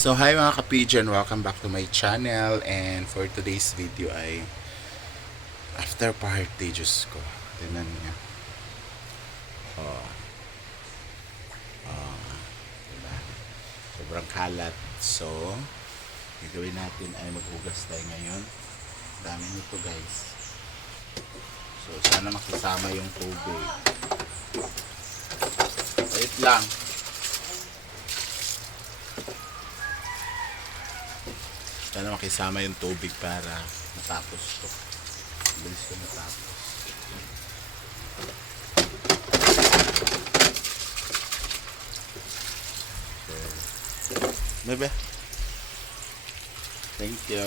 So hi mga kapijan, welcome back to my channel. And for today's video ay after party. Diyos ko, tingnan niya. Oh, diba? Sobrang kalat. So gagawin natin ay maghugas tayo ngayon. Dami nito guys. So sana makisama yung tubig. Wait lang. Sana makisama yung tubig para matapos to. Bilis ko matapos. So, bebe. Thank you.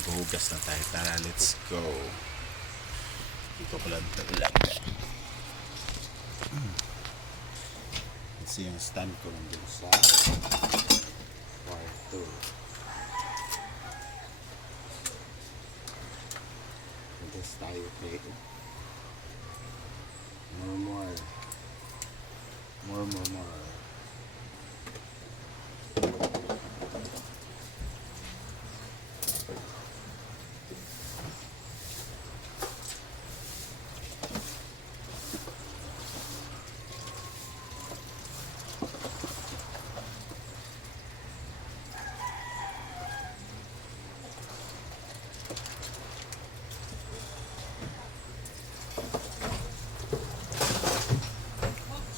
Maghuhugas na tayo. Tara, let's go. Dito ko lang talaga. Kasi yung stand ko nandun sa kwarto. Hugas tayo kay more.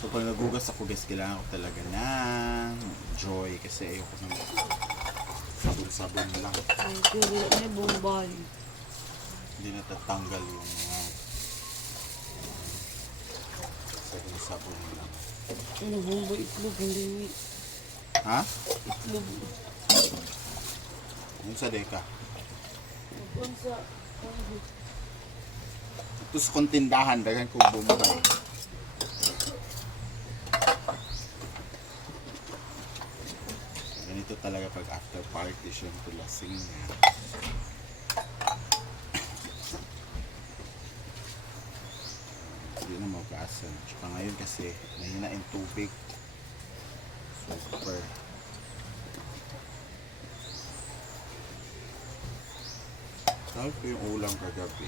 So pag nagugas ako guys, kailangan ko talaga ng joy kasi ayoko ng sabon-sabon lang. May bombay. Hindi natatanggal yung mga sabon-sabon lang. Ano bombay? Itlog, hindi. Ha? Itlog. Yung sa deka. Kung sa... Ito sa kontindahan, dagan ko bombay. Ganito talaga pag after party siya yung lasing niya. Hindi na maugasan. Tsaka ngayon kasi mahina yung tubig. Super. Sabi ko yung ulam kagabi.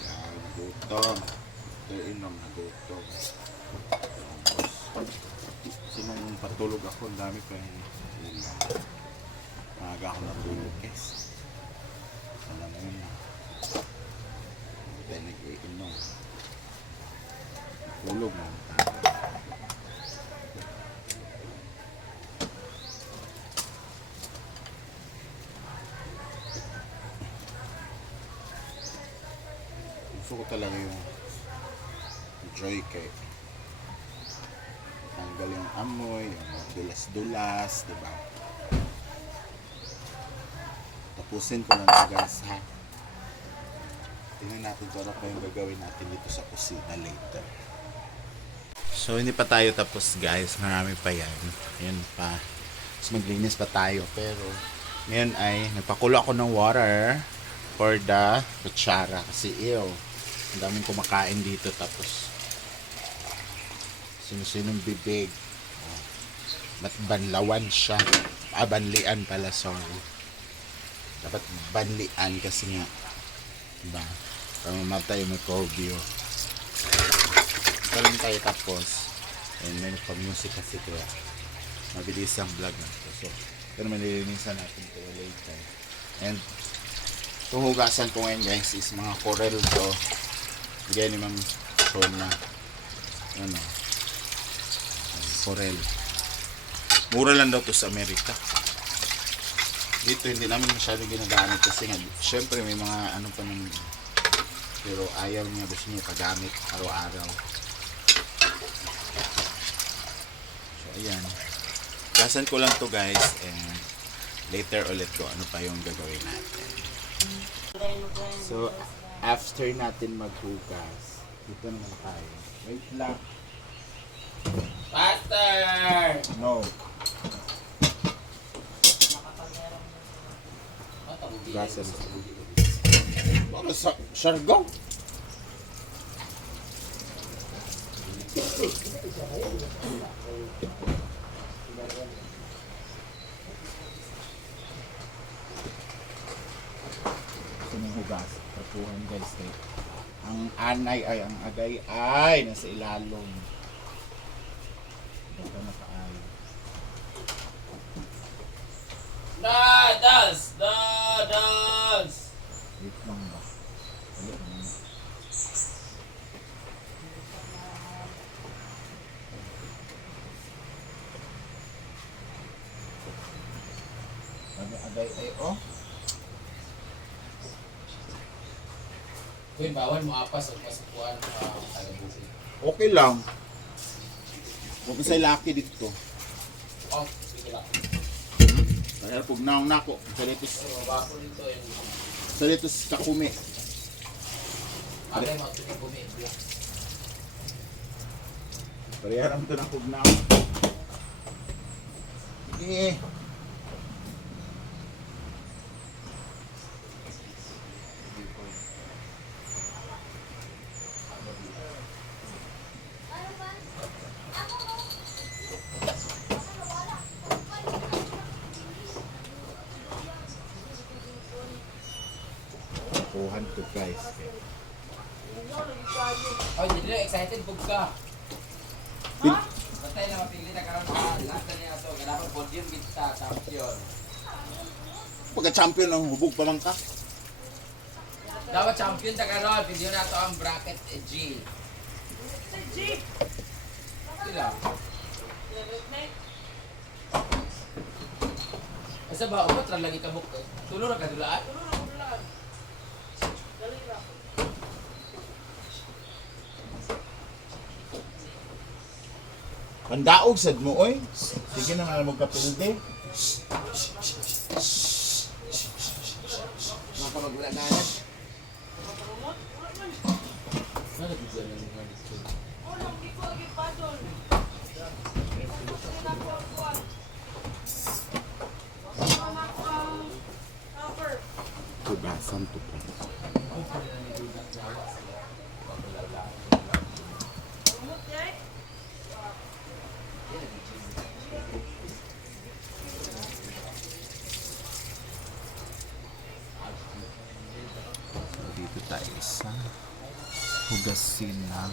Gutom. Inom na gutom. Kasi nung patulog ako, ang dami pa yung ulam. Maaga ako natulog guys. Alam mo yun na. Tayo nag-iinom. Tulog mo. Gusto ko talaga yung joy cake. Tanggal yung amoy, yung dulas-dulas, diba? Tapusin ko na guys ha. Tingnan natin kung ano pa yung gagawin natin dito sa kusina later. So hindi pa tayo tapos guys, marami pa yan. Ayan pa. Mas maglinis pa tayo. Pero ngayon ay nagpakulo ako ng water for the kutsara. Kasi ang daming kumakain dito tapos sino-sinong bibig. Ba't banlawan siya? Banlian pala, sorry. Dapat banlian kasi nga diba? Para mamatay yung microbio. Ito lang tayo tapos. And may pa-music kasi kaya mabilis ang vlog na ito. So, ito naman nilinisan natin ito later. And itong hugasan ko ngayon guys is mga corel to. Bigay ni Ma'am Shona. Ano? Corel. Mura lang daw to sa Amerika. Dito hindi namin masyadong ginagamit kasi nga syempre may mga ano pa naman, pero ayaw niya, gusto niya pagamit araw-araw. So ayan, gasan ko lang to guys, and later ulit ko ano pa yung gagawin natin. So after natin maghugas, dito naman tayo. Wait lang. Faster! No. Gasan sa para sa sargaw. hugas. Tapuhan guys kay ang anay ay ang agay ay nasa ilalom. Ito na kaayo. Dadas! Wait lang ba? Balik na muna. Agay ay oh. Kuya, bawal mo apas o pasukuan tagabusin. Okay lang. Huwag sa laki dito. Oh, sige lang. Kaya pag naong nako, sa litos, So, bako dito yung sa litos kakumi. agay mo ito bumi. Pariharam ito ng pugnaw. Sige. Kuhan to guys. Oh, hindi na excited pug ka. Pin- Bastay na mapili na karon last na niya so dapat podium kita champion. Pagka-champion ng hubog pa lang ka. Dapat champion ta karon, pili na to ang bracket G. Sila. Asa ba umot ra lagi kabuk. Tulo ra kadulaan. Pandaog sad mo oy. Sige na nga magkapilde. Mapamagula na yan. Ano bigla na mga dito? Tugasan to pa. Dito tayo sa hugasin ng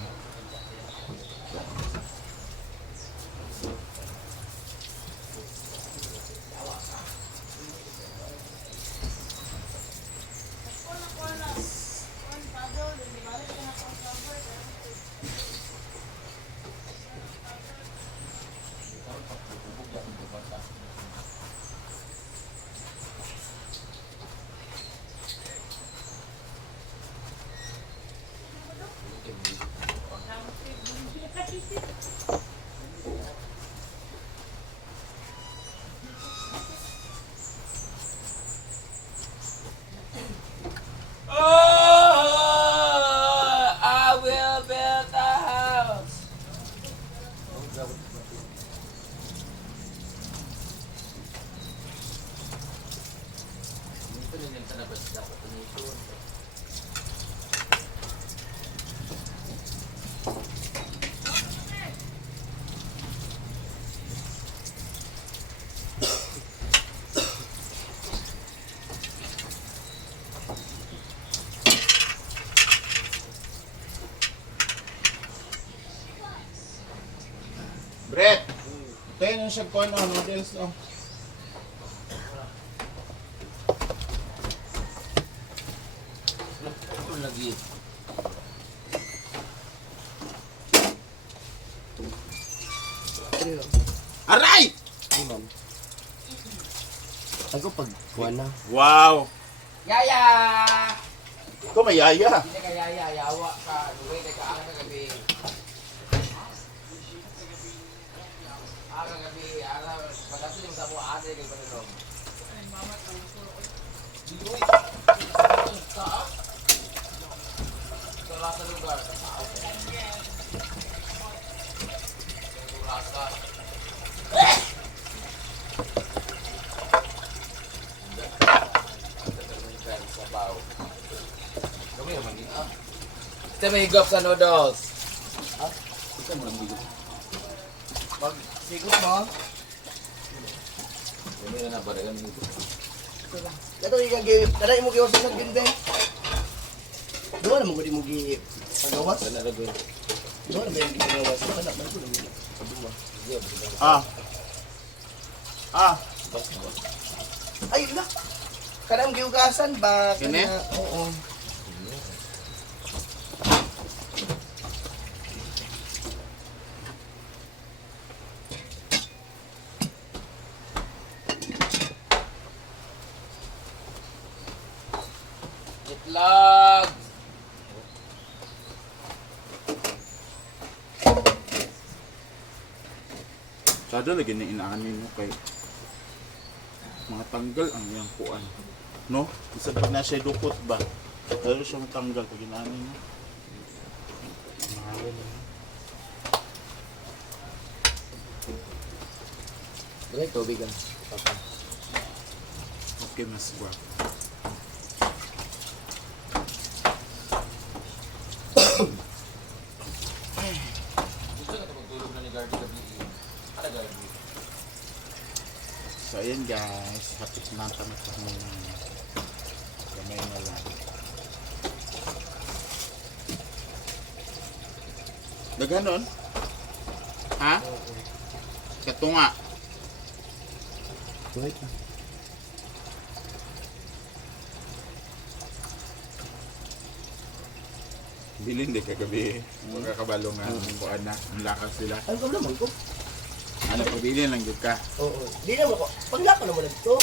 I will build a house. Ito rin yung tanabas dapat ito. Brett. Tayo na siya kuha ng noodles oh. Ito lagi. Aray! Ako pag kuha na. Wow! Yaya! Ito may yaya. Hindi ka yaya, yawa ka. Duwe ka ka gabi. Aga gabi, ara pagkaso yung sabo ate kay Panilong. Duwe. Taas. Sa lugar. Rasa. Sabaw. Kami naman din ah. Ito may higop sa noodles. Ha? Ito mo lang higop. Mag higop mo. Kami na nabaragan higop. Dato ikagay, dala mo kiyo sa ginde. Doon naman ko di mo pagawas. Wala na gawin. Doon naman yung pagawas. Wala man ko naman. Ah. Ah. Ay, na. Kanang giugasan ba? Kini? Oo. Itlog! Sada lagi na inaanin mo kay mga tanggal ang iyang kuan. No? Isa pag na siya dukot ba? Lalo siya matanggal pag inaanin mo. Mahalin mo. Dali, tubig ah. Papa. Okay, mas guwap. Gusto na ito magtulog na ni Gardy gabi. Ano Gardy? So ayan guys, hapit na kami sa muna. Gamay na lang. Daganon? Ha? Katunga. Wait na. Bilin di kagabi. Magkakabalo nga. Kuan na. Ang lakas sila. Ano ka naman ko? Ano, pabilin lang yun ka. Oo. Di naman ko. Paglako naman ito.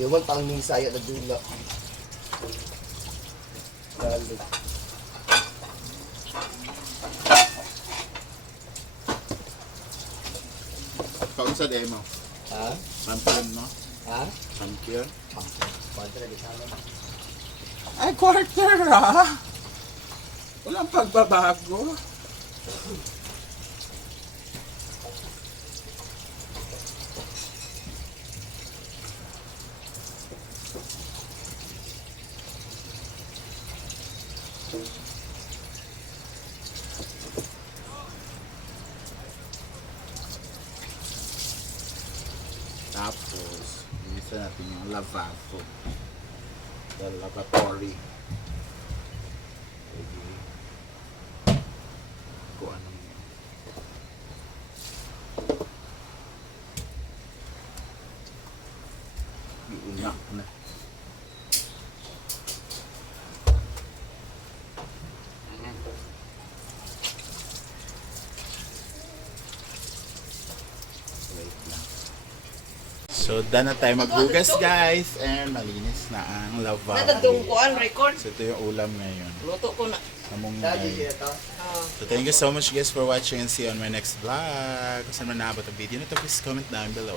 Iwan pang minsaya na dula. Lalo. Kaunsa day mo? Ha? Champion mo? Ha? Champion? Kontra di sana. Ay, quarter ah! Walang pagbabago. Tapos, isa natin yung lavabo. The lavatory. Pwede. Kung anong iunak na. Wait lang. So, done na tayo maghugas guys and malinis na ang lavabo. Natadungkuan record. So, ito yung ulam ngayon. Luto ko na. Lagi Samungay. siya ito. So, thank you so much guys for watching and see you on my next vlog. Kung saan man naabot ang video na ito, please comment down below.